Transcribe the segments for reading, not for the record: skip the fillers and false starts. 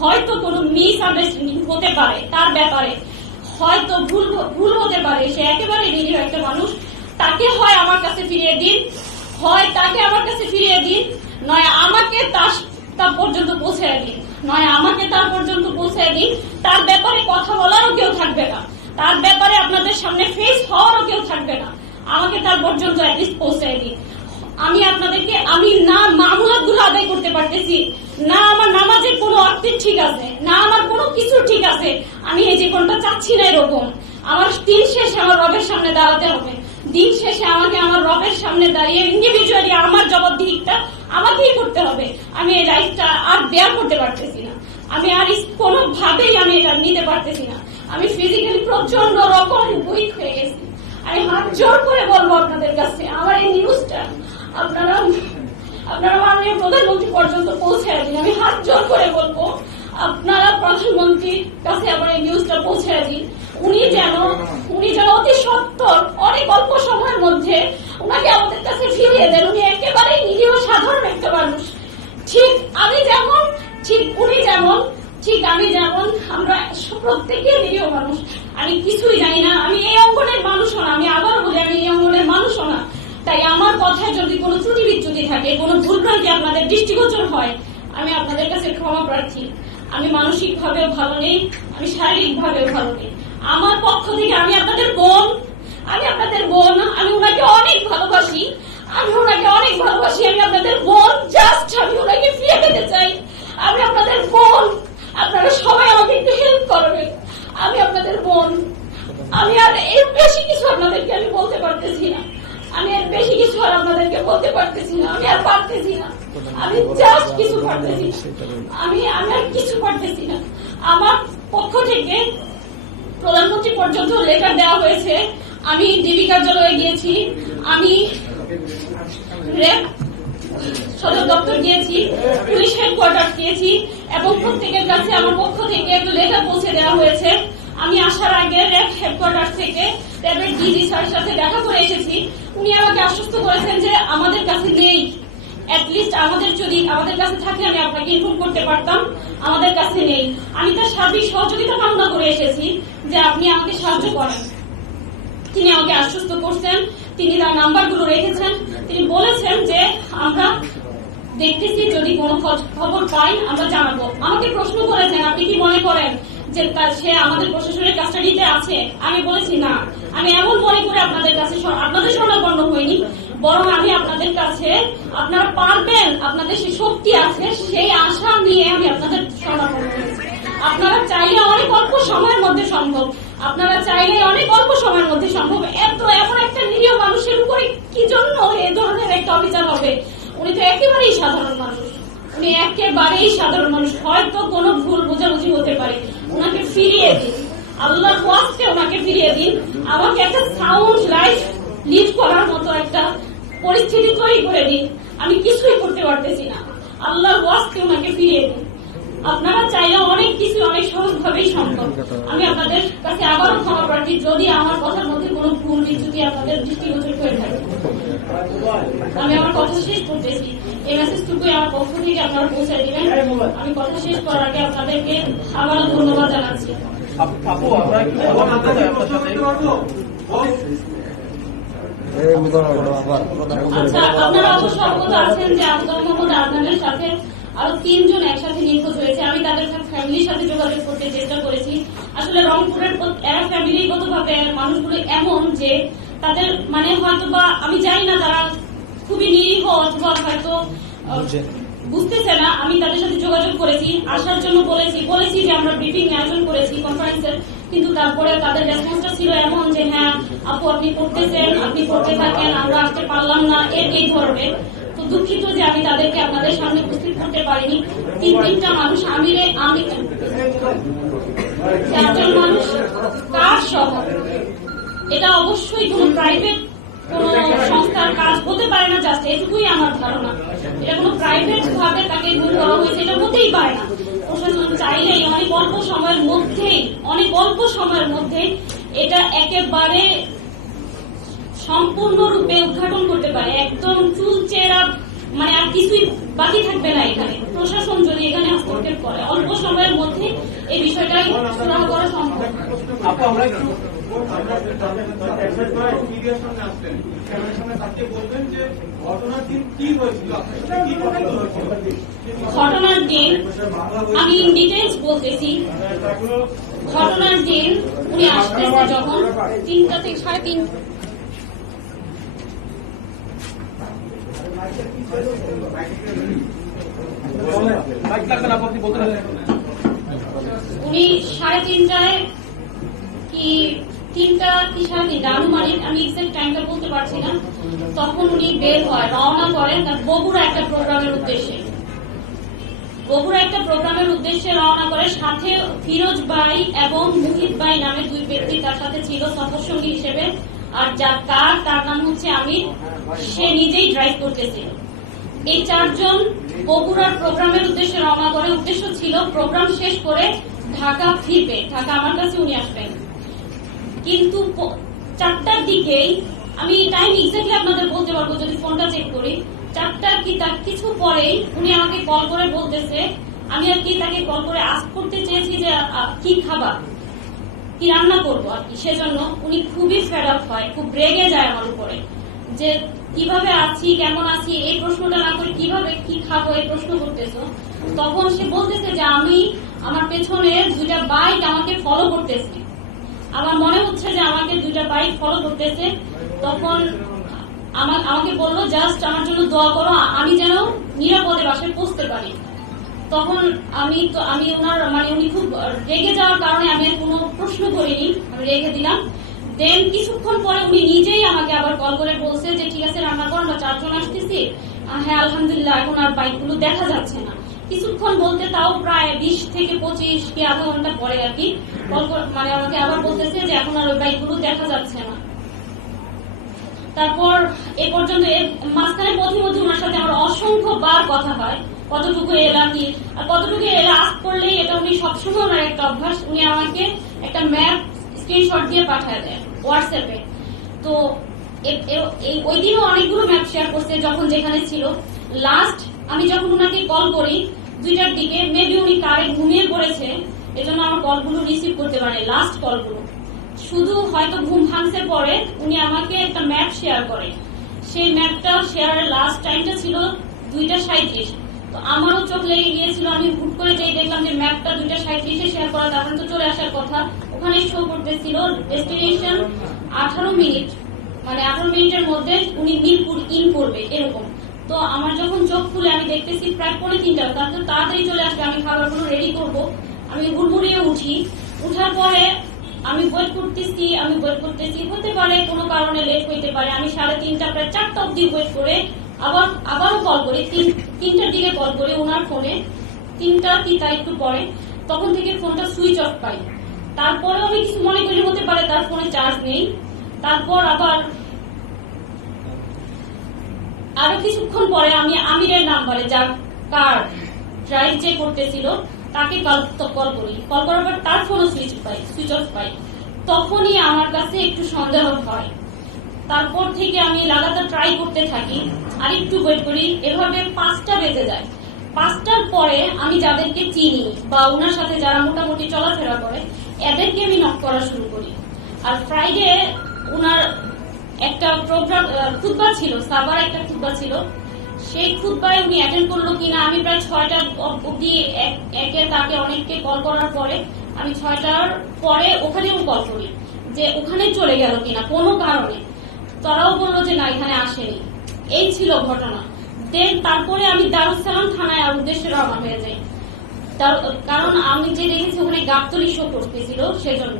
হয়তো কোনো মিসআন্ডারস্ট্যান্ডিং হতে পারে, তার ব্যাপারে হয়তো ভুল হতে পারে, সে একেবারে নিরীহ একটা মানুষ, তাকে হয় আমার কাছে ফিরিয়ে দিন, হয় তাকে আমার কাছে ফিরিয়ে দিন, নয় আমাকে তার পর্যন্ত পৌঁছায় দিন, নয় আমাকে তার পর্যন্ত পৌঁছায় দিন। তার ব্যাপারে কথা বলারও কেউ থাকবে না, তার ব্যাপারে আপনাদের সামনে ফেস হওয়ারও কেউ থাকবে না, আমাকে তার পর্যন্ত অ্যাটলিস্ট পৌঁছায় দিন। আমি আপনাদেরকে না মামলাত গুলো আদায় করতে পারতেছি, না আমার নামাজের কোনো অর্থ ঠিক আছে, না আমার কোনো কিছু ঠিক আছে, আমি এই জীবনটা চাচ্ছি না এরকম। আমার দিন শেষে আমার রবের সামনে দাঁড়াতে হবে, দিন শেষে আমাকে আমার রবের সামনে দাঁড়িয়ে ইন্ডিভিজুয়ালি আমার জবাবদিহিটা আমাকেই করতে হবে। আমি এই লাইফটা আর বেয়ার করতে পারতেছি না, আমি আর কোনোভাবেই আমি এটা নিতে পারতেছি না। আমি ফিজিক্যালি প্রচন্ড রকম উইক হয়ে গেছি। আমি হাত জোর করে বলবো আপনাদের কাছে, আমার এই নিউজটা আপনারা মাননীয় প্রধানমন্ত্রী পর্যন্ত পৌঁছে দিন। আমি হাত জোর করে বলবো আপনারা প্রধানমন্ত্রীর কাছে আমার এই নিউজটা পৌঁছে দিন। উনি যেন অতি সত্বর অনেক অল্প সময়ের মধ্যে ওনাকে আমাদের কাছে ফিরিয়ে দেন। উনি একেবারেই নিরীহ সাধারণ একটা মানুষ, ঠিক আমি যেমন, ঠিক উনি যেমন, ঠিক আমি যেমন, আমরা প্রত্যেকে নিরীহ মানুষ। আমি কিছুই জানি না, আমি এই অঙ্গনের মানুষও না, আমি আবার বলি আমি এই অঙ্গনের মানুষও না। তাই আমার কথায় যদি কোনো ত্রুটি বিচ্যুতি থাকে, কোনো ভুলভ্রান্তি আপনাদের দৃষ্টিগোচর হয়, আমি আপনাদের কাছে ক্ষমা প্রার্থী। আমি মানসিক ভাবেও ভালো নেই, আমি শারীরিক ভাবেও ভালো নেই। আমার পক্ষ থেকে আমি আপনাদের বোন, আমি ওনাকে অনেক ভালোবাসি, আমি আপনাদের বোন, জাস্ট আমি ওনাকে ফিরে পেতে চাই। আমি আপনাদের বোন, আপনারা সবাই আমাকে একটু হেল্প করবেন। আমি আপনাদের বোন, আমি আর এর বেশি কিছু আপনাদেরকে আমি বলতে পারতেছি না, আমি আর বেশি কিছু আর আপনাদেরকে বলতে পারতেছি না, আমি আর পারতেছি না, আমি জাস্ট কিছু পারতেছি না, আমি আর কিছু পারতেছি না। আমার পক্ষ থেকে প্রধানমন্ত্রী পর্যন্ত লেটার দেওয়া হয়েছে, আমি ডিবি কার্যালয়ে গিয়েছি, আমি র্যাব সদর দপ্তর গিয়েছি, পুলিশ হেডকোয়ার্টার গিয়েছি, এবং প্রত্যেকের কাছে আমার পক্ষ থেকে একটা লেটার পৌঁছে দেওয়া হয়েছে। আমি আসার আগে র্যাব হেডকোয়ার্টার থেকে র্যাবের ডিজি স্যারের সাথে দেখা করে এসেছি। উনি আমাকে আশ্বস্ত করেছেন যে আমাদের কাছে নেই, অ্যাটলিস্ট আমাদের কাছে থাকে আমি আপনাকে ইনফর্ম করতে পারতাম, আমাদের কাছে নেই। আমি তার সার্বিক সহযোগিতা কামনা করে এসেছি যে আপনি আমাকে সাহায্য করেন। তিনি আমাকে আশ্বস্ত করছেন, তিনি তার নাম্বারগুলো রেখেছেন, তিনি বলেছেন যে আমরা দেখতেছি, যদি কোনো খবর পাই আমরা জানাবো। আমাকে প্রশ্ন করেছেন আপনি কি মনে করেন যে সে আমাদের প্রশাসনের কাস্টাডিতে আছে? আমি বলেছি না, আমি এমন মনে করে আপনাদের কাছে আপনাদের শরণাপন্ন হইনি, বরং আমি আপনাদের কাছে আপনারা পারবেন, আপনাদের সেই শক্তি আছে সেই আশা নিয়ে আমি আপনাদের শরণাপন্ন হয়েছি। আপনারা চাইলে অনেক অল্প সময়ের মধ্যে সম্ভব, এমন একটা নিরীহ মানুষের উপরে কি জন্য এই ধরনের একটা অভিযান হবে? উনি তো একেবারেই সাধারণ মানুষ, হয়তো কোনো ভুল বোঝাবুঝি হতে পারে, ওনাকে ফিরিয়ে দিন, আল্লাহর ওয়াস্তে ওনাকে ফিরিয়ে দিন। আমাকে একটা সাউন্ড লাইফ লিড করার মতো একটা পরিস্থিতি তৈরি করে দিন, আমি কিছুই করতে পারতেছি না, আল্লাহর ওয়াস্তে ওনাকে ফিরিয়ে দিন। আপনারা চাইলে অনেক কিছু অনেক সহজ ভাবেই সম্ভব। আমি আপনাদের কাছে আবারও ক্ষমা প্রার্থী যদি আমার কথার মধ্যে কোনো ভুল বিচ্যুতি আপনাদের দৃষ্টিগোচর হয়ে থাকে। আমি আমার কথা শেষ করতেছি, এই মেসেজটুকুই আমার পক্ষ থেকে আপনারা পৌঁছে দিবেন। আমি কথা শেষ করার আগে আপনাদেরকে আবারও ধন্যবাদ জানাচ্ছি। আচ্ছা, আপনারা অবশ্য অবগত আছেন যে আফজাল মোহাম্মদ আদনানের সাথে আরো 3 জন একসাথে নিখোঁজ হয়েছে। আমি তাদের ফ্যামিলির সাথে যোগাযোগ করতে চেষ্টা করেছি। আসলে রংপুরের এরা ফ্যামিলিগত ভাবে মানুষগুলো এমন যে তাদের হয়তো বা আমি জানি না, তারা খুবই নিরীহ অথবা হয়তো বুঝতেছে না। আমি তাদের সাথে যোগাযোগ করেছি, আসার জন্য বলেছি যে আমরা ব্রিফিং আয়োজন করেছি কনফারেন্সের, কিন্তু তারপরে তাদের রেসপন্সটা ছিল এমন যে হ্যাঁ আপু আপনি করতেছেন, আপনি করতে থাকেন, আমরা আসতে পারলাম না, এই ধরনের। তো দুঃখিত যে আমি তাদেরকে আপনাদের সামনে উপস্থিত করতে পারিনি। 3টা মানুষ, আমি 4জন মানুষ কার সহ, এটা অবশ্যই কোন প্রাইভেট কোন সংস্থার কাজ হতে পারে না, জাস্ট এটুকুই আমার ধারণা। এটা কোনো প্রাইভেট ভাবে তাকে গুম করা হয়েছে, এটা হতেই পারে না। প্রশাসন চাইলেই অনেক অল্প সময়ের মধ্যে এটা একেবারে সম্পূর্ণরূপে উদ্ঘাটন করতে পারে, একদম চুলচেরা, আর কিছুই বাকি থাকবে না। এখানে প্রশাসন যদি এখানে করতে পদক্ষেপ করে। অল্প সময়ের মধ্যে এই বিষয়টাই সুরাহা করা সম্ভব। ঘটনার দিন আমি ডিটেলস বলতেছি। ঘটনার দিন উনি আসতেছে যখন 3টা থেকে 3:30, উনি 3:30টায় কি 3টা কি 3:30 আনুমানিক, আমি এক্সাক্ট টাইমটা বলতে পারছি না, তখন উনি বের হয়, রওনা করেন তার বগুড়া একটা প্রোগ্রামের উদ্দেশ্যে। বগুড়া একটা প্রোগ্রামের উদ্দেশ্যে রওনা করে, সাথে ফিরোজ ভাই এবং মুহিত ভাই নামে 2 ব্যক্তি তার সাথে ছিল সফরসঙ্গী হিসেবে। আর যার কার তার নাম হচ্ছে আমির, সে নিজেই ড্রাইভ করতেছিল। এই 4 জন বগুড়ার প্রোগ্রামের উদ্দেশ্যে রওনা করে। উদ্দেশ্য ছিল প্রোগ্রাম শেষ করে ঢাকা ফিরবে, ঢাকা আমার কাছে উনি আসবেন। কিন্তু 4টার দিকেই, আমি টাইম এক্স্যাক্টলি আপনাদের বলতে পারবো যদি ফোনটা চেক করি, 4টা কি তার কিছু পরেই উনি আমাকে কল করে বলতেছে, আমি আর কি তাকে কল করে আস্ক করতে চেয়েছি যে কি খাবার, কি রান্না করবো আর কি। সেজন্য উনি খুবই ফেড আপ হয়, খুব রেগে যায় আমার উপরে, যে কিভাবে আছি, কেমন আছি, এই প্রশ্নটা না করে কিভাবে কি খাবো এই প্রশ্ন করতেছো। তখন সে বলতেছে যে আমি আমার পেছনে 2টা বাইক আমাকে ফলো করতেছে, আমার মনে হচ্ছে যে আমাকে 2টা বাইক ফলো করতেছে। তখন আমাকে বললো জাস্ট আমার জন্য দোয়া করো, আমি যেন নিরাপদে বাসায় পৌঁছতে পারি। তখন আমি ওনার উনি খুব রেগে যাওয়ার কারণে আমি আর কোনো প্রশ্ন করিনি, আমি রেখে দিলাম। দেন কিছুক্ষণ পরে উনি নিজেই আমাকে আবার কল করে বলছে যে ঠিক আছে রান্না করো, আমরা 4 জন আসতেছি। হ্যাঁ আলহামদুলিল্লাহ, এখন আর বাইকগুলো দেখা যাচ্ছে না। কিছুক্ষণ বলতে তাও প্রায় 20 থেকে 25 কি আধা ঘন্টা পরে আর কি আমাকে আবার বলতেছে যে এখন আর ওই বাইকগুলো দেখা যাচ্ছে না। তারপর এ পর্যন্ত মাঝখানে মধ্যে ওনার সাথে আমার অসংখ্য বার কথা হয়, কতটুকু এলাম কি আর কতটুকু এলা আস করলেই, এটা উনি সবসময় ওনার একটা অভ্যাস, উনি আমাকে একটা ম্যাপ স্ক্রিনশট দিয়ে পাঠায় দেয় হোয়াটসঅ্যাপে। তো ওই দিনও অনেকগুলো ম্যাপ শেয়ার করছে যখন যেখানে ছিল। লাস্ট আমি যখন ওনাকে কল করি 2টার দিকে, মেবি উনি কারে ঘুমিয়ে পড়েছে, এজন্য আমার কলগুলো রিসিভ করতে পারে। লাস্ট কলগুলো শুধু হয়তো ঘুম ভাঙতে পরে উনি আমাকে একটা ম্যাপ শেয়ার করে, সেই ম্যাপটা শেয়ারের লাস্ট টাইমটা ছিল 2:37। তো আমারও চোখ লেগে গিয়েছিল, আমি হুট করে যেই দেখলাম যে ম্যাপটা 2:37-এ শেয়ার করা, তারপরে তো চলে আসার কথা। ওখানে শো করতেছিল ডেস্টিনেশন 18 মিনিট, 18 মিনিটের মধ্যে উনি মিরপুর ইন করবে এরকম। তো আমার যখন চোখ খুলে আমি দেখতেছি প্রায় 2:45, তারপর তাড়াতাড়ি চলে আসবে, আমি খাবারগুলো রেডি করব। আমি হুড়মুড়িয়ে উঠি, উঠার পরে আমি ওয়েট করতেছি, হতে পারে কোনো কারণে লেট হইতে পারে। আমি 3:30 প্রায় 4টা অব্দি ওয়েট করে আবারও কল করি, 3টার দিকে কল করি ওনার ফোনে, 3টা কি তাই একটু পরে, তখন থেকে ফোনটা সুইচ অফ পাই। তারপরেও আমি কিছু মনে করি হতে পারে তার ফোনে চার্জ নেই। তারপর আরো কিছুক্ষণ পরে আমি আমিরের নাম্বারে, যার কার ড্রাইভ যে করতেছিল, তাকে কল করি। কল করার পর তার ফোনও সুইচ অফ পাই। তখনই আমার কাছে একটু সন্দেহ হয়। তারপর থেকে আমি লাগাতার ট্রাই করতে থাকি, আর একটু ওয়েট করি, এভাবে 5টা বেজে যায়। 5টার পরে আমি যাদেরকে চিনি বা ওনার সাথে যারা মোটামুটি চলাফেরা করে, এদেরকে আমি নক করা শুরু করি। আর ফ্রাইডে ওনার একটা প্রোগ্রাম খুতবা ছিল, সাবার একটা খুতবা ছিল, সেই খুতবায় উনি অ্যাটেন্ড করলো কিনা আমি প্রায় 6টা অব্দি তাকে অনেককে কল করার পরে আমি 6টার পরে ওখানেও কল করি যে ওখানে চলে গেল কিনা কোনো কারণে। তারাও বললো যে না, এখানে আসেনি। এই ছিল ঘটনা। দেন তারপরে আমি দারুস সালাম থানায় উদ্দেশ্যে রওনা হয়ে যাই, কারণ আমি যে দেখেছি ওখানে গাবতলী শো করতেছিল, সেজন্য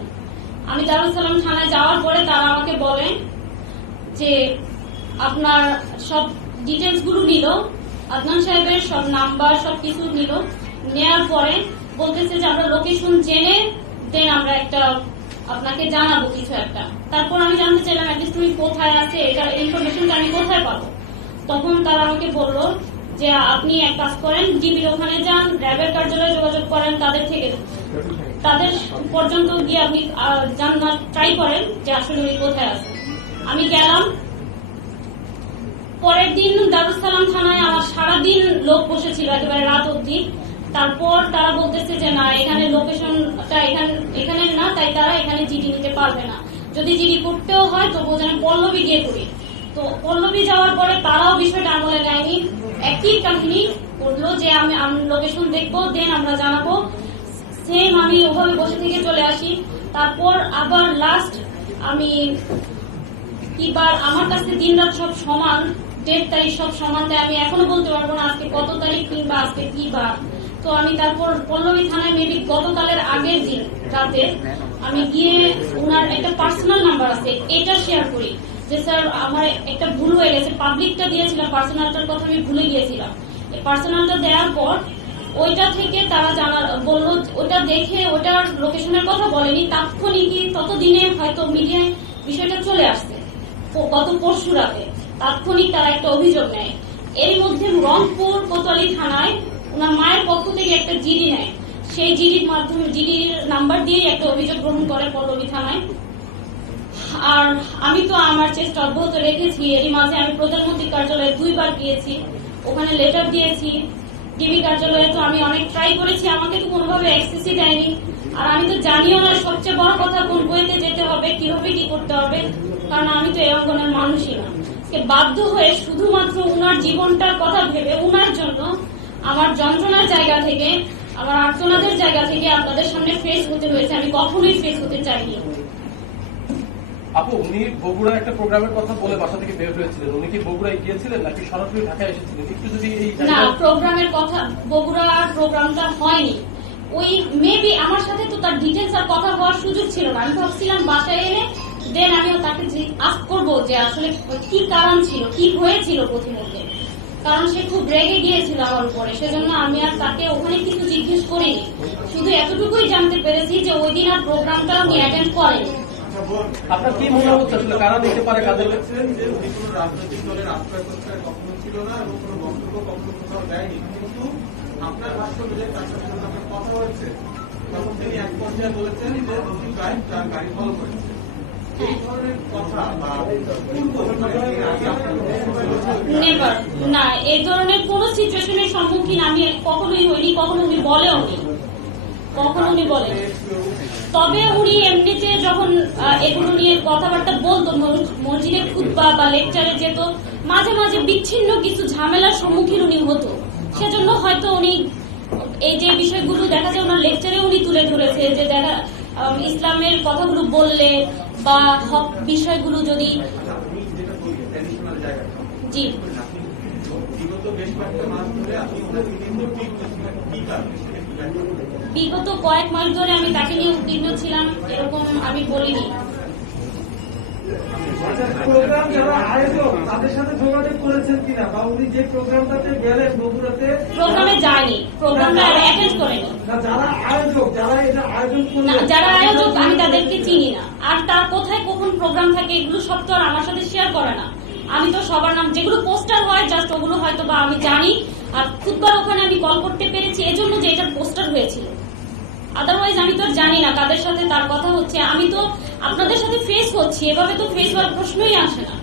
আমি দারুস সালাম থানায় যাওয়ার পরে তারা আমাকে বলেন যে আপনার সব ডিটেলস গুলো নিল, আদনান সাহেবের সব নাম্বার সবকিছু নিল, নেওয়ার পরে বলতেছে যে আমরা লোকেশন জেনে দেন আমরা একটা আপনাকে জানাবো কিছু একটা। তারপর আমি জানতে চাইলাম অ্যাটলিস্ট তুমি কোথায় আছে, এটা ইনফরমেশনটা আমি কোথায় পাবো। তখন তারা আমাকে বললো যে আপনি এক কাজ করেন, ডিবির ওখানে যান, র্যাবের কার্যালয়ে যোগাযোগ করেন, তাদের পর্যন্ত গিয়ে আপনি জানার ট্রাই করেন যে আসলে উনি কোথায় আছে। আমি গেলাম। পরের দিন দারুস সালাম থানায় আমার সারাদিন লোক বসেছিল, একেবারে রাত অব্দি। তারপর তারা যে না এখানে লোকেশনটা এখানে না, তাই তারা এখানে জিডি নিতে পারবে না। যদি জিডি করতেও হয় তবুও যেন পল্লবী গিয়ে করি। তো পল্লবী যাওয়ার পরে তারাও বিষয়টা আমলে নেয়নি, একই কাহিনী করলো যে আমি লোকেশন দেখবো, দেন আমরা জানাবো। সেম আমি ওভাবে বসে থেকে চলে আসি। তারপর আবার লাস্ট আমি কিবার আমার কাছে দিন রাত সব সমান, ডেট তারিখ সব সমান, তাই আমি এখনো বলতে পারবো না আজকে কত তারিখ কিংবা আজকে কি বার। তো আমি তারপর পল্লবী থানায় মেবি গতকালের আগের দিন রাতে আমি গিয়ে ওনার একটা পার্সোনাল নাম্বার আছে এটা শেয়ার করি যে স্যার আমার একটা ভুল হয়ে গেছে, পাবলিকটা দিয়েছিলাম, পার্সোনালটার কথা আমি ভুলে গিয়েছিলাম। এই পার্সোনালটা দেওয়ার পর ওইটা থেকে তারা বললো, ওটা দেখে ওটার লোকেশনের কথা বলেনি, তাৎক্ষণিকই ততদিনে হয়তো মিডিয়ায় বিষয়টা চলে আসছে গত পরশু রাতে, তাৎক্ষণিক তারা একটা অভিযোগ নেয়। এর মধ্যে রংপুর কোতোয়ালি থানায় ওনার মায়ের পক্ষ থেকে একটা জিডি নেয়, সেই জিডির মাধ্যমে জিডির নাম্বার দিয়ে একটা অভিযোগ গ্রহণ করে পল্লবী থানায়। আর আমি তো আমার চেষ্টা অব্যাহত রেখেছি। এরই মাঝে আমি প্রধানমন্ত্রী কার্যালয়ে 2 বার গিয়েছি, ওখানে লেটার দিয়েছি। ডিবি কার্যালয়ে তো আমি অনেক ট্রাই করেছি, আমাকে তো কোনোভাবে অ্যাক্সেসই দেয়নি। আর আমি তো জানিও না সবচেয়ে বড় কথা কোন বইতে যেতে হবে, কিভাবে কি করতে হবে, কারণ আমি তো এই অঙ্গনের মানুষই না। বাধ্য হয়ে শুধুমাত্র উনার জীবনটার কথা ভেবে উনার জন্য আমার যন্ত্রণার জায়গা থেকে, আমার আর্তনাদের জায়গা থেকে আপনাদের সামনে ফেস হতে হয়েছে। আমি কখনোই ফেস হতে চাইনি। আপু, উনি বগুড়া একটা প্রোগ্রামের কথা বলে বাসা থেকে বের হয়েছিলেন, উনি কি বগুড়ায় গিয়েছিলেন নাকি সরাসরি ঢাকায় এসেছিলেন? একটু যদি না, প্রোগ্রামের কথা, বগুড়ার প্রোগ্রামটা হয়নি। ওই মেবি আমার সাথে তো তার ডিটেলস আর কথা হওয়ার সুযোগ ছিল না। আমি ভাবছিলাম বাসায় এলে দেন আমিও তাকে আস্ক করবো যে আসলে কি কারণ ছিল, কি হয়েছিল প্রতিমধ্যে, কারণ সে খুব রেগে গিয়েছিল আমার উপরে। সেজন্য আমি আর তাকে ওখানে কিছু জিজ্ঞেস করিনি, শুধু এতটুকুই জানতে পেরেছি যে ওই দিন আর প্রোগ্রামটা উনি অ্যাটেন্ড করেনি। আপনার কি মনে হচ্ছে আসলে কারা দিতে পারে? কাদের যে উনি কোনো রাজনৈতিক দলের আশ্রয় প্রশ্রয় কখনো ছিল না এবং কোনো বক্তব্য কখনো কোথাও দেয়নি, কিন্তু আপনার ভাষ্য অনুযায়ী তার সাথে যখন আপনার কথা হয়েছে তখন তিনি এক পর্যায়ে বলেছেন যে রফিক ভাই তার গাড়ি ফলো করেছে। এই ধরনের কথা বা নেভার, না, এই ধরনের কোন সিচুয়েশনের সম্মুখীন আমি কখনোই হইনি, কখনো উনি বলেও নি, কখনো উনি বলেন। তবে উনি এমনিতে যখন এগুলো নিয়ে কথাবার্তা বলতো, মসজিদে খুতবা বা লেকচারে যেত, মাঝে মাঝে বিচ্ছিন্ন কিছু ঝামেলার সম্মুখীন উনি হতো। সেজন্য হয়তো উনি এই যে বিষয়গুলো দেখা যায় ওনার লেকচারে উনি তুলে ধরেছে যে দেখা ইসলামের কথাগুলো বললে বা হক বিষয়গুলো যদি জি বিগত কয়েক মাস ধরে আমি তাকে নিয়ে উদ্বিগ্ন ছিলাম এরকম আমি বলিনি। প্রোগ্রাম যারা আয়োজক তাদের সাথে যোগাযোগ করেছেন কিনা, বা উনি যে প্রোগ্রামটাতে গেলেন বগুড়াতে প্রোগ্রামে যায়নি, প্রোগ্রামটা অ্যাটেন্ড করেনি। যারা আয়োজক, যারা এটা আয়োজন করলেন, যারা আয়োজক আমি তাদেরকে চিনি না। আর তার কোথায় কখন প্রোগ্রাম থাকে এগুলো সব তো আর আমার সাথে শেয়ার করে না। আমি তো সবার নাম, যেগুলো পোস্টার হয় জাস্ট ওগুলো হয়তো বা আমি জানি। আর খুদবার ওখানে আমি কল করতে পেরেছি এজন্য যে এটা পোস্টার হয়েছিল, আদারওয়াইজ আমি তো জানি না কাদের সাথে তার কথা হচ্ছে। আমি তো আপনাদের সাথে ফেস হচ্ছি, এভাবে তো ফেস হওয়ার প্রশ্নই আসে না।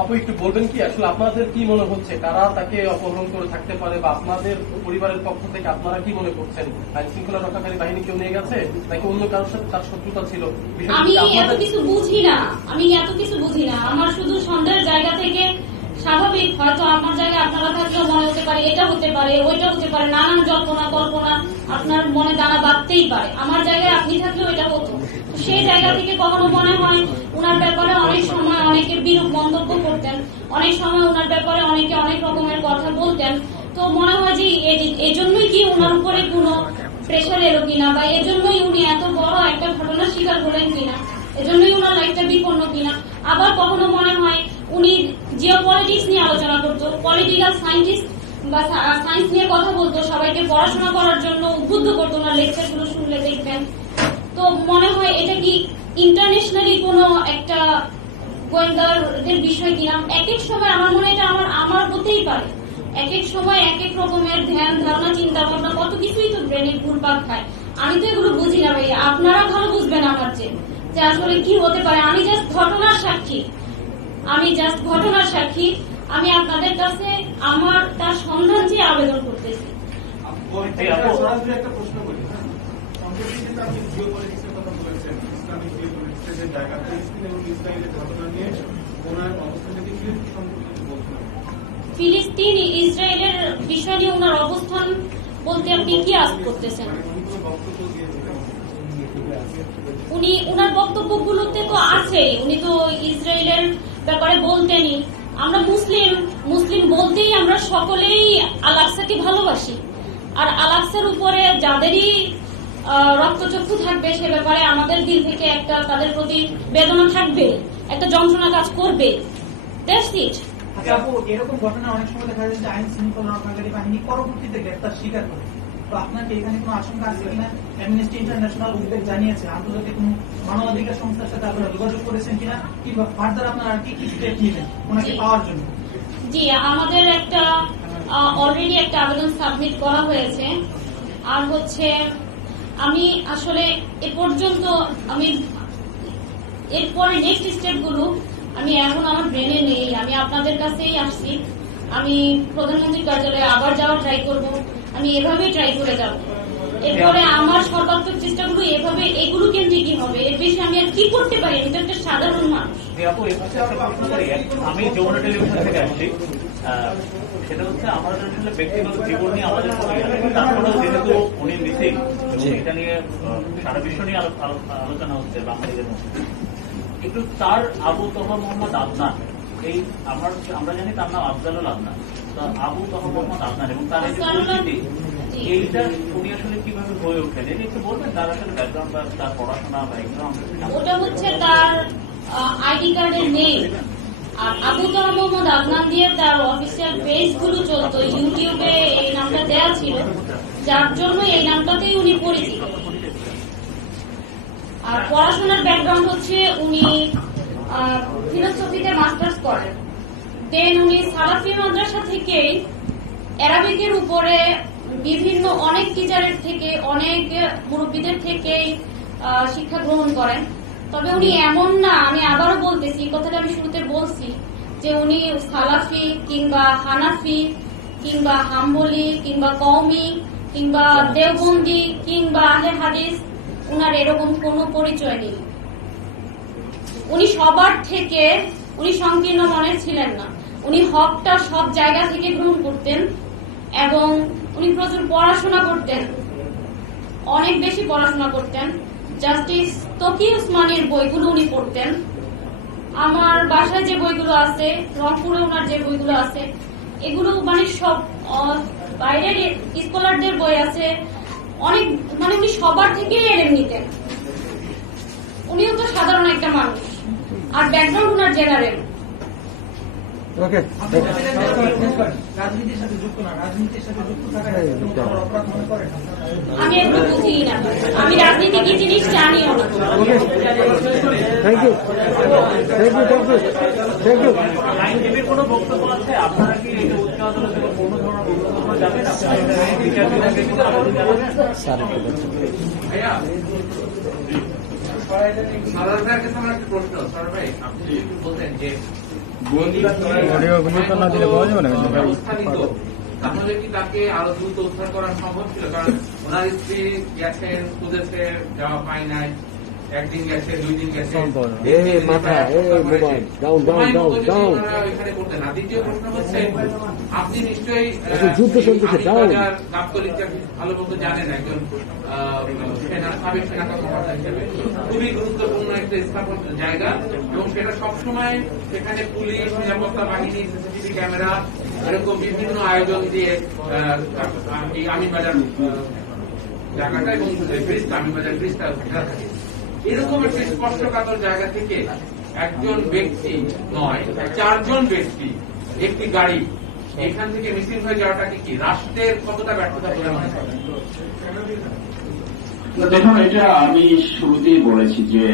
আপু, একটু বলবেন কি আসলে আপনাদের কি মনে হচ্ছে, কারা তাকে অপহরণ করে থাকতে পারে, বা আপনাদের পরিবারের পক্ষ থেকে আপনারা কি মনে করছেন? আইন শৃঙ্খলা রক্ষাকারী বাহিনী কেউ নিয়ে গেছে নাকি অন্য কারোর সাথে তার শত্রুতা ছিল? আমি এত কিছু বুঝি না, আমার শুধু সন্দেহের জায়গা থেকে স্বাভাবিক, হয়তো আমার জায়গায় আপনারা থাকলেও মনে হতে পারে এটা হতে পারে, ওইটা হতে পারে, নানান জল্পনা কল্পনা আপনার মনে দানা বাঁধতেই পারে। আমার জায়গায় আপনি থাকলেও এটা হতো। সেই জায়গা থেকে কখনো মনে হয় উনার ব্যাপারে অনেক সময় অনেকে বিরূপ মন্তব্য করতেন, অনেক সময় উনার ব্যাপারে অনেকে অনেক রকমের কথা বলতেন। তো মনে হয় যে এজন্যই কি উনার উপরে কোনো প্রেশার এলো কিনা, বা এজন্যই উনি এত বড় একটা ঘটনার শিকার হলেন কিনা, এজন্যই উনার লাইফটা বিপন্ন কিনা। আবার কখনো মনে হয় উনি জিও পলিটিক্স নিয়ে আলোচনা করতো, পলিটিক্যাল সায়েন্টিস্ট বা সায়েন্স নিয়ে কথা বলতো, সবাইকে পড়াশোনা করার জন্য উদ্বুদ্ধ করতো। ওনার লেকচারগুলো শুনলে দেখবেন তো মনে হয় এটা কি ইন্টারন্যাশনালি কোনো একটা গোয়েন্দাদের বিষয় কিনা। এক এক সময় আমার মনে এটা আমার হতেই পারে, এক এক সময় এক এক রকমের ধ্যান ধারণা চিন্তা ভাবনা কত কিছুই তো ব্রেনে ঘুরপাক খায়। আমি তো এগুলো বুঝি না ভাই, আপনারা ভালো বুঝবেন আমার যে আসলে কি হতে পারে। আমি জাস্ট ঘটনার সাক্ষী, আমি আপনাদের কাছে আমার তার সন্ধান চেয়ে আবেদন করতেছি। সরাসরি একটা প্রশ্ন করি, হ্যাঁ? সম্প্রতি কিন্তু আপনি জিওপলিটিক্সের কথা বলেছেন, ইসলামিক জিওপলিটিক্সের যে জায়গা, ফিলিস্তিন এবং ইসরায়েলের ঘটনা নিয়ে ওনার অবস্থানটাকে কি সম্পর্কে বলছেন? ফিলিস্তিন ইসরায়েলের বিষয় নিয়ে ওনার অবস্থান বলতে আপনি কি আজ করতেছেন? মানে উনি কোনো বক্তব্য দিয়েছিলেন? উনি ওনার বক্তব্যগুলোতে তো আছেই, উনি তো ইসরায়েলের ব্যাপারে বলতেনই। আমরা মুসলিম বলতেই আমরা সকলেই আল আকসাকে ভালোবাসি, আর আল আকসার উপরে যাদেরই রক্তচক্ষু থাকবে সে ব্যাপারে আমাদের দিল থেকে একটা তাদের প্রতি বেদনা থাকবে, একটা যন্ত্রণা কাজ করবে। That's it. আচ্ছা আপু, এরকম ঘটনা অনেক সময় দেখা যায় যে আইন শৃঙ্খলা রক্ষাকারী বাহিনী পরবর্তীতে গ্রেপ্তার স্বীকার করে। তো আপনাকে এখানে কোনো আশঙ্কা আছে কিনা? অ্যামনেস্টি ইন্টারন্যাশনাল উদ্বেগ জানিয়েছে, আন্তর্জাতিক কোনো মানবাধিকার সংস্থার সাথে আপনারা যোগাযোগ করেছেন কিনা, কিংবা ফার্দার আপনারা আর কি কি স্টেপ নেবেন ওনাকে পাওয়ার জন্য? জি, আমাদের একটা অলরেডি একটা আবেদন সাবমিট করা হয়েছে। আর হচ্ছে আমি আসলে এ পর্যন্ত আমি এরপরে নেক্সট স্টেপগুলো আমি এখন আমার ব্রেনে নেই। আমি আপনাদের কাছেই আসছি, আমি প্রধানমন্ত্রীর কার্যালয়ে আবার যাওয়ার ট্রাই করব, আমি এভাবেই ট্রাই করে যাব। এরপরে আমার সর্বাত্মক চেষ্টাগুলো এভাবে এগুলো কেন্দ্রিকই হবে। এর বেশি আমি আর কি করতে পারি? আমি তো একটা সাধারণ মানুষ। আমি যমুনা টেলিভিশন থেকে আসছি। সেটা হচ্ছে আমাদের আসলে ব্যক্তিগত জীবন নিয়ে আমাদের তারপরেও যেহেতু উনি মিসিং এবং এটা নিয়ে সারা বিশ্ব নিয়ে আলোচনা হচ্ছে বাঙালিদের মধ্যে, একটু তার আবু তহা মোহাম্মদ আদনান, এই আমরা জানি তার নাম আফজালুল আদনান, আবু তহা মোহাম্মদ আদনান এবং তার এই যে পরিচিতি, এইটা উনি আসলে কিভাবে হয়ে ওঠেন এটা একটু বলবেন? তার আসলে ব্যাকগ্রাউন্ড বা তার পড়াশোনা বা এগুলো ওটা হচ্ছে তার আইডি কার্ডের নেম। আর আবু তহা মোহাম্মদ আদনান দিয়ে তার অফিসিয়াল পেজ গুলো চলতো, ইউটিউবে এই নামটা দেওয়া ছিল, যার জন্য এই নামটাতেই উনি পরিচিত। আর পড়াশোনার ব্যাকগ্রাউন্ড হচ্ছে উনি ফিলোসফিতে মাস্টার্স করেন, দেন উনি সালাফি মাদ্রাসা থেকেই অ্যারাবিকের উপরে বিভিন্ন অনেক টিচারের থেকে অনেক মুরব্বীদের থেকেই শিক্ষা গ্রহণ করেন। তবে উনি এমন না, আমি আবারও বলতেছি, এই কথাটা আমি শুরুতে বলছি যে উনি সালাফি কিংবা হানাফি কিংবা হাম্বলি কিংবা কওমি কিংবা দেওবন্দি কিংবা আহলে হাদিস, উনার এরকম কোনো পরিচয় নেই। উনি সবার থেকে উনি সংকীর্ণ মনের ছিলেন না, উনি হকটা সব জায়গা থেকে গ্রহণ করতেন এবং উনি প্রচুর পড়াশোনা করতেন, অনেক বেশি পড়াশোনা করতেন। জাস্টিস তকি উসমানীর বইগুলো উনি পড়তেন। আমার বাসায় যে বইগুলো আছে, রংপুরে ওনার যে বইগুলো আছে, এগুলো মানে সব বাইরের স্কলারদের বই আছে অনেক, মানে উনি সবার থেকেই এলেম নিতেন। উনিও তো সাধারণ একটা মানুষ, আর ব্যাকগ্রাউন্ড ওনার জেনারেল। রাজনীতির সাথে যুক্ত না, রাজনীতির সাথে যুক্ত থাকার অপরাধ মনে করেন? আমি এগুলো বুঝি না, আমি রাজনীতি কি জিনিস জানিও না। আইনজীবীর কোনো বক্তব্য আছে? আপনারা কি এই যে উচ্চ আদালতে কোনো ধরনের বক্তব্য যাবেন? বিচার বিভাগের কিছু আবেদন জানাবেন? সাধারণ ভাইয়ের কাছে আমার একটা প্রশ্ন। সাধারণ ভাই, আপনি যদি বলতেন যে ব্যবস্থা নিত, তাহলে কি তাকে আরো দ্রুত উদ্ধার করা সম্ভব ছিল? কারণ ওনার স্ত্রী গেছেন, খুঁজেছে, যাওয়া পায় নাই, একদিন গেছে, 2 দিন গেছে, এখানে করতেন না। দ্বিতীয় প্রশ্ন হচ্ছে, আপনি নিশ্চয়ই দাপ্তরিকটা ভালো মতো জানেন, একজন সাবেক সেনা কর্মকর্তা হিসেবে খুবই গুরুত্বপূর্ণ একটা স্থাপন জায়গা, এবং সেটা সবসময় সেখানে পুলিশ, নিরাপত্তা বাহিনী, সিসিটিভি ক্যামেরা, এরকম বিভিন্ন আয়োজন দিয়ে এই আমিনবাজার জায়গাটা এবং ব্রিজটা, আমিনবাজার ব্রিজটা ঘেরা থাকে। এরকম একটা স্পষ্টকাতর জায়গা থেকে একজন ব্যক্তি নয়, 4 জন ব্যক্তি, একটি গাড়ি এখান থেকে মিসিং হয়ে যাওয়াটা কি রাষ্ট্রের কতটা ব্যর্থতা বলে মনে করেন? দেখুন, এটা আমি শুরুতেই বলেছি যে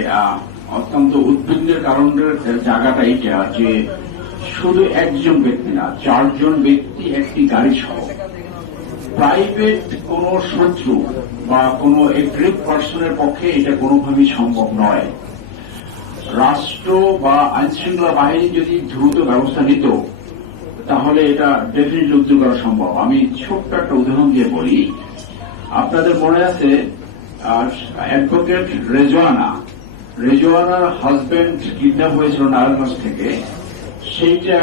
অত্যন্ত উদ্বিগ্নের কারণের জায়গাটা এটা যে শুধু একজন ব্যক্তি না, 4 জন ব্যক্তি একটি গাড়ি সহ। প্রাইভেট কোন শত্রু বা কোন এগ্রিভ পার্সনের পক্ষে এটা কোনোভাবেই সম্ভব নয়। রাষ্ট্র বা আইনশৃঙ্খলা বাহিনী যদি দ্রুত ব্যবস্থা নিত, তাহলে এটা ডেফিনেটলি উদ্ধার করা সম্ভব। আমি ছোট্ট একটা উদাহরণ দিয়ে বলি। আপনাদের মনে আছে অ্যাডভোকেট রেজওয়ানার হাজবেন্ড কিডন্যাপ হয়েছিল নারায়ণগঞ্জ থেকে, সেইটা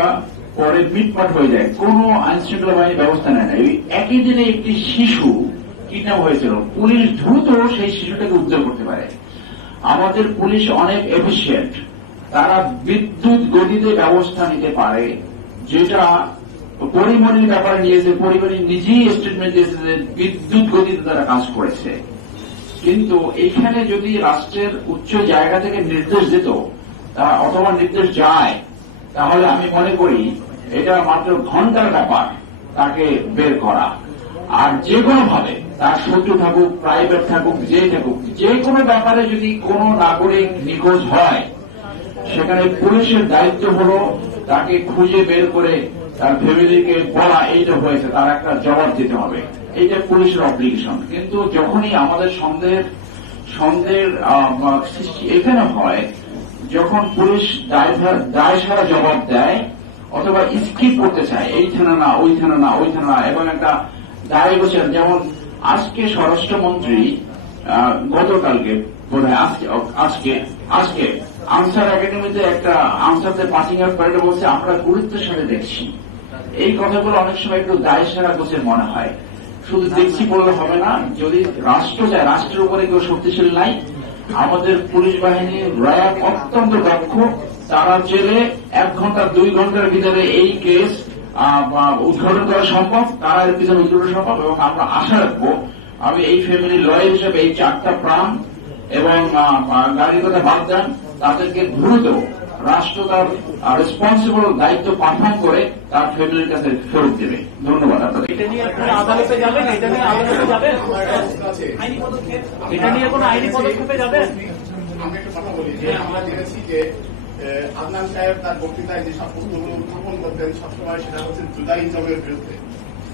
পরে মিটমাট হয়ে যায়, কোনো আইনশৃঙ্খলা বাহিনী ব্যবস্থা নেয় না। একই দিনে একটি শিশু কিডন্যাপ হয়েছিল, পুলিশ দ্রুত সেই শিশুটাকে উদ্ধার করতে পারে। আমাদের পুলিশ অনেক এফিসিয়েন্ট, তারা বিদ্যুৎ গতিতে ব্যবস্থা নিতে পারে, যেটা পরিমণির ব্যাপারে নিয়েছে। পরিমণি নিজেই স্টেটমেন্ট দিয়েছে যে বিদ্যুৎ গতিতে তারা কাজ করেছে। কিন্তু এখানে যদি রাষ্ট্রের উচ্চ জায়গা থেকে নির্দেশ দিত অথবা নির্দেশ যায়, তাহলে আমি মনে করি এটা মাত্র ঘন্টার ব্যাপার তাকে বের করা। আর যে কোনো ভাবে তার শত্রু থাকুক, প্রাইভেট থাকুক, যে কোনো ব্যাপারে যদি কোনো নাগরিক নিখোঁজ হয়, সেখানে পুলিশের দায়িত্ব হলো তাকে খুঁজে বের করে তার ফ্যামিলিকে বলা এইটা হয়েছে, তার একটা জবাব দিতে হবে, এইটা পুলিশের অব্লিগেশন। কিন্তু যখনই আমাদের সন্দেহের সৃষ্টি এখানে হয়, যখন পুলিশ দায় সারা জবাব দেয় অথবা স্কিপ করতে চায়, এই থানা না ওই থানা না ওই থানা, এবং একটা দায় গোছের, যেমন আজকে স্বরাষ্ট্রমন্ত্রী গতকালকে বোধহয় আজকে আনসার একাডেমিতে একটা আনসারদের পাসিং আউট প্যারেডে বলছে আমরা গুরুত্বের সাথে দেখছি। এই কথাগুলো অনেক সময় একটু দায় সারা গোছের মনে হয়। শুধু দেখছি বললে হবে না, যদি রাষ্ট্র চায়, রাষ্ট্রের উপরে কেউ শক্তিশালী নাই। আমাদের পুলিশ বাহিনী র্যাব অত্যন্ত দক্ষ, তারা জেলে 1 ঘন্টা 2 ঘন্টার ভিতরে এই কেস উদ্ঘাটন করা সম্ভব, তারা এর পিছনে উদ্ঘাটন সম্ভব। এবং আমরা আশা রাখবো, আমি এই ফ্যামিলি লয়ার হিসেবে এই 4টা প্রাণ এবং গাড়ির কথা বাদ দেন, তাদেরকে দ্রুত রাষ্ট্র তার রেসপন্সিবল দায়িত্ব পালন করে তার ফ্যামিলির কাছে ফেরত দেবে। ধন্যবাদ আপনাদের। এটা নিয়ে আপনারা আদালতে যাবেন? এটা নিয়ে আদালতে যাবেন? এটা নিয়ে কোনো আইনি পদক্ষেপে যাবেন? আমি একটা কথা বলি যে আমরা জেনেছি যে আদনান সাহেব তার বক্তৃতায় যে সব প্রশ্নগুলো উত্থাপন করতেন সবসময় সেটা হচ্ছে জুদাইজমের বিরুদ্ধে,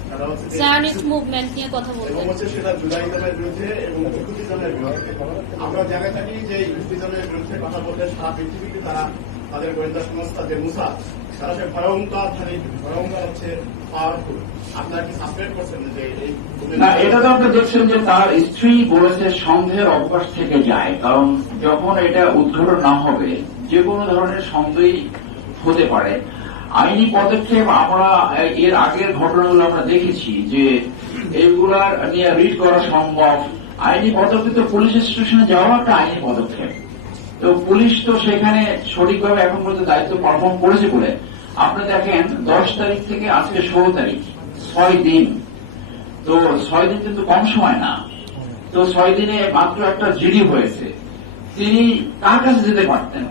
সেটা হচ্ছে জার্নিস্ট মুভমেন্ট নিয়ে কথা এবং বলতেন। হচ্ছে সেটা জুদাইজমের বিরুদ্ধে এবং ইহুদিজমের বিরুদ্ধে। আমরা জায়গা থাকি যে ইহুদিজমের বিরুদ্ধে কথা বললে সারা পৃথিবীতে তারা তাদের গোয়েন্দা সংস্থা যে মুসা, তারা সে ভয়ঙ্কর হচ্ছে পাওয়ারফুল। আপনারা কি সাবস্ক্রাইব করছেন যে এই না, এটা তো আপনি দেখছেন যে তার স্ত্রী বলেছে সন্দেহের অবকাশ থেকে যায়, কারণ যখন এটা উদ্ঘাটন না হবে যে কোনো ধরনের সন্দেহই হতে পারে। আইনি পদক্ষেপ আমরা এর আগের ঘটনাগুলো আমরা দেখেছি যে এগুলার নিয়ে রিড করা সম্ভব। আইনি পদক্ষেপ তো পুলিশ স্টেশনে যাওয়া একটা আইনি পদক্ষেপ। তো পুলিশ তো সেখানে সঠিকভাবে এখন পর্যন্ত দায়িত্ব পালন করেছে বলে আপনি দেখেন 10 তারিখ থেকে আজকে 16 তারিখ, 6 দিন। তো 6 দিন কিন্তু কম সময় না। তো 6 দিনে মাত্র একটা জিডি হয়েছে। তিনি কার কাছে যেতে পারতেন?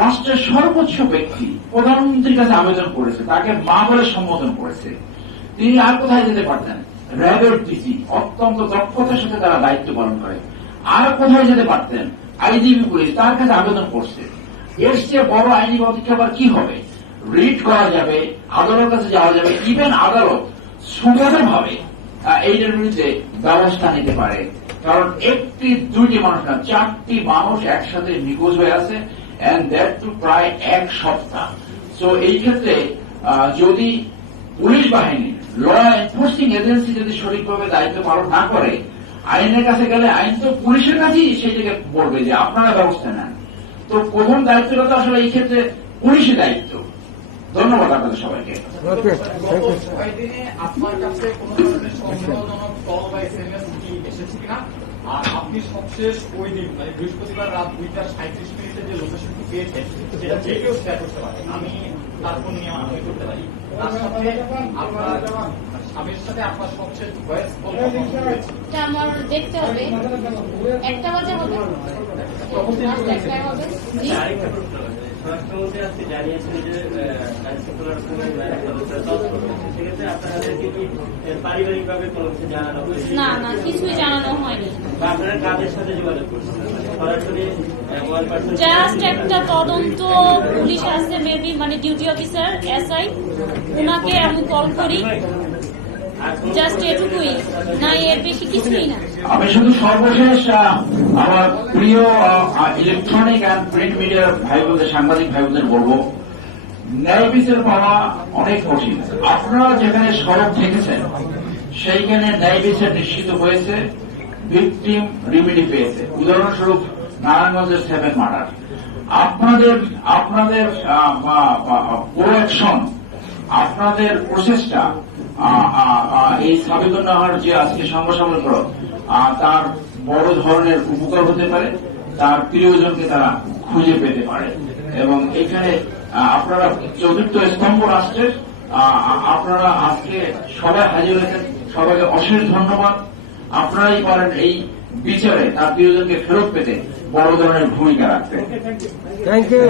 রাষ্ট্রের সর্বোচ্চ ব্যক্তি প্রধানমন্ত্রীর কাছে আবেদন করেছে, তাকে মা বলে সম্বোধন করেছে। তিনি আর কোথায় যেতে পারতেন? র্যাবের ডিসি অত্যন্ত দক্ষতার সাথে তারা দায়িত্ব পালন করে। আর কোথায় যেতে পারতেন? আইজিপি পুলিশ তার কাছে আবেদন করছে। এর চেয়ে বড় আইনি পদক্ষেপ আর কি হবে? রিড করা যাবে, আদালতের কাছে যাওয়া যাবে, ইভেন আদালত সুগমভাবে এইটার বিরুদ্ধে ব্যবস্থা নিতে পারে। কারণ একটি 2টি মানুষ না, 4টি মানুষ একসাথে নিখোঁজ হয়ে আছে, and that to প্রায় 1 সপ্তাহ। তো এই ক্ষেত্রে যদি পুলিশ বাহিনী, ল এনফোর্সিং এজেন্সি যদি সঠিকভাবে দায়িত্ব পালন না করে, আইনের কাছে গেলে আইন তো পুলিশের কাছেই সেটাকে বলবে যে আপনারা ব্যবস্থা নেন। তো প্রথম দায়িত্বটা তো আসলে এই ক্ষেত্রে পুলিশের দায়িত্ব। ধন্যবাদ আপনাদের সবাইকে। দিনে আপনার কাছে কোন ধরনের সন্দেহজনক কল বা এসএমএস কি এসেছে কিনা? আর আপনি সবশেষ ওই দিন মানে বৃহস্পতিবার রাত 2:37 যে লোকেশনটি পেয়েছেন সেটা যে কেউ শেয়ার করতে পারে, আমি তার ফোন নিয়ে আমি করতে পারি। তার সাথে আপনার স্বামীর সাথে আপনার সবশেষ ভয়েস কল হয়েছে এটা আমার দেখতে হবে, 1টা বাজে হবে, 1টায় হবে। জি, স্বরাষ্ট্রমন্ত্রী আজকে জানিয়েছেন যে আইনশৃঙ্খলার সেক্ষেত্রে আপনাদেরকে কি পারিবারিকভাবে কোনো কিছু জানানো হয়েছে? না কিছুই জানানো হয়নি। বা আপনারা কাদের সাথে যোগাযোগ করছেন? সরাসরি জাস্ট একটা তদন্ত পুলিশ আছে, মেবি মানে ডিউটি অফিসার এসআই, ওনাকে আমি কল করি, জাস্ট এটুকুই, না এর বেশি কিছুই না। আমি শুধু সর্বশেষ আমার প্রিয় ইলেকট্রনিক অ্যান্ড প্রিন্ট মিডিয়ার ভাই বোনদের, সাংবাদিক ভাই বোনদের বলবো ন্যায় বিচার পাওয়া অনেক কঠিন। আপনারা যেখানে সড়ক থেকেছেন সেইখানে ন্যায় বিচার নিশ্চিত হয়েছে, ভিকটিম রিমিডি পেয়েছে। উদাহরণস্বরূপ নারায়ণগঞ্জের 7 মার্ডার। আপনাদের প্রোঅ্যাকশন, আপনাদের প্রচেষ্টা, এই সাবিতুন্নাহার যে আজকে সংঘসাময়িক তার বড় ধরনের উপকার হতে পারে, তার প্রিয়জনকে তারা খুঁজে পেতে পারে। এবং এখানে আপনারা চতুর্থ স্তম্ভ রাষ্ট্রের আপনারা আজকে সবাই হাজির হয়েছেন, সবাইকে অশেষ ধন্যবাদ। আপনারাই পারেন এই বিচারে তার প্রিয়জনকে ফেরত পেতে বড় ধরনের ভূমিকা রাখতে। Thank you.